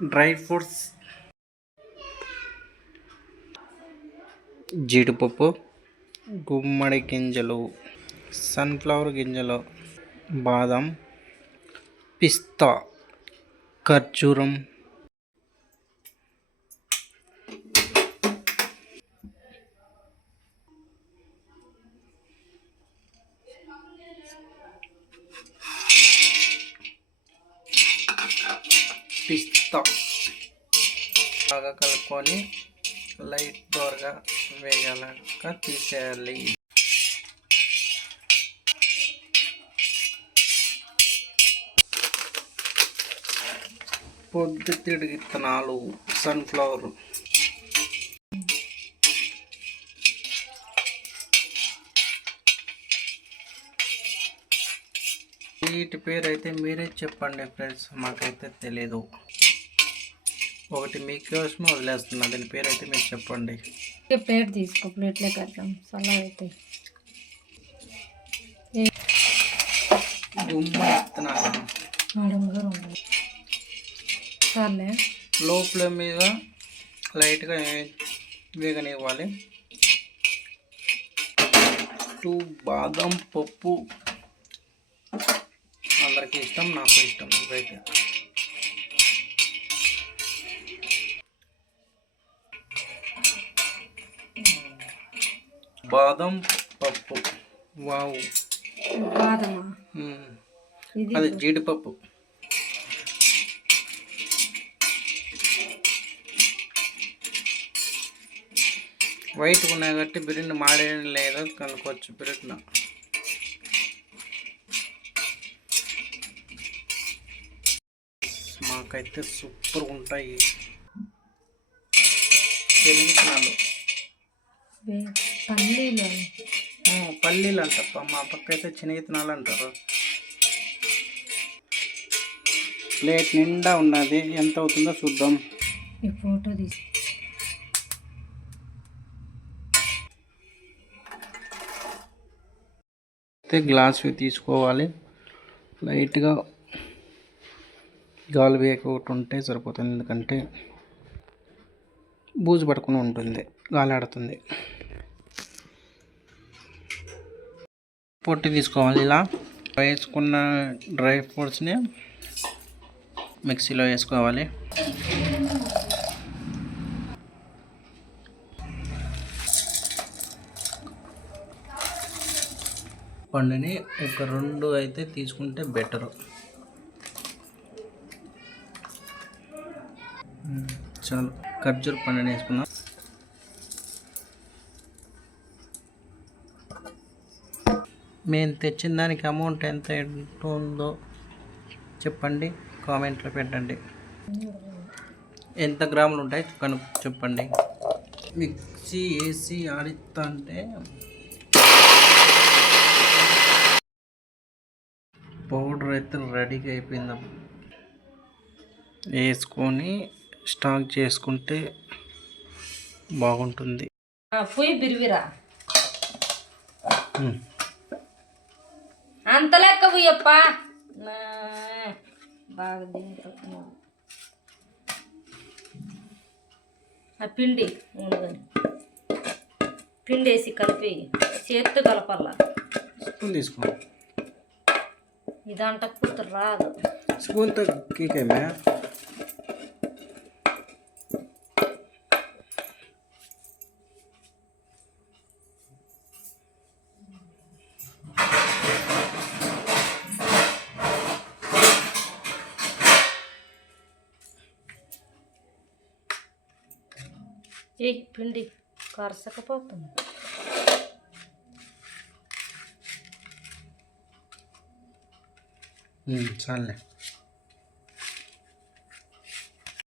Dry fruits, జీడిపప్పు, గుమ్మడి గింజలు, sunflower గింజలు, బాదం, పిస్తా, ఖర్జూరం, బాగా కలుపుకొని లైట్ దోరగా వేగాక తీసేయాలి. పొద్దుతిడి విత్తనాలు, సన్ఫ్లవర్, వీటి పేరు అయితే మీరే చెప్పండి ఫ్రెండ్స్, మాకైతే తెలీదు. ఒకటి మీకోసమే వదిలేస్తున్నా, దీని పేరు అయితే మీరు చెప్పండి. ప్లేట్ తీసుకో, ప్లేట్లే కట్టాం చల్లగా అయితే. గుమ్మడి విత్తనాలు సర్లే, లో ఫ్లేమ్ మీద లైట్గా వేగనివ్వాలి. 2 బాదం పప్పు అందరికీ ఇష్టం, నాకు ఇష్టం. ఇవైతే బాదం పప్పు, వావ్, బాదమా? అది జీడిపప్పు. వైట్ ఉన్నాయి కాబట్టి బిర్యానీ మాడే లేదా కనుక్కోవచ్చు. బిర్యానీ మాకైతే సూపర్ ఉంటాయి. శనగిత్తనాలు, పల్లీలు అంటప్ప, మా పక్క అయితే శనగిత్తనాలు అంటారు. ప్లేట్ నిండా ఉన్నది, ఎంత అవుతుందో చూద్దాం. ఈ ఫోటో తీసి గ్లాస్ తీసుకోవాలి. లైట్గా గాలి వేయకుండా ఉంటే సరిపోతుంది, ఎందుకంటే బూజు పట్టుకుని ఉంటుంది, గాలి ఆడుతుంది. పొట్టి తీసుకోవాలి. ఇలా వేసుకున్న డ్రై ఫ్రూట్స్ని మిక్సీలో వేసుకోవాలి. పండుని ఒక 2 అయితే తీసుకుంటే బెటరు. చాలు, ఖర్జూర పండుని వేసుకున్నాం. మేము తెచ్చిన దానికి అమౌంట్ ఎంత ఉంటుందో చెప్పండి, కామెంట్లో పెట్టండి. ఎంత గ్రాములు ఉంటాయి చెప్పండి. మిక్సీ వేసి ఆడిస్తా అంటే పౌడర్ అయితే రెడీగా అయిపోయిందాం. వేసుకొని స్టాక్ చేసుకుంటే బాగుంటుంది. పోయి బిరివిరా అంత లెక్క పోయప్ప, బాగా దీంట్లో ఆ పిండి వేసి కలిపి చేత్తో కలపాల. స్పూన్ తీసుకో, ఇదంట కూతురు రాదు. స్పూన్తో కీకేమే. ఏ పిండి కరసకపోతుంది. చాలే.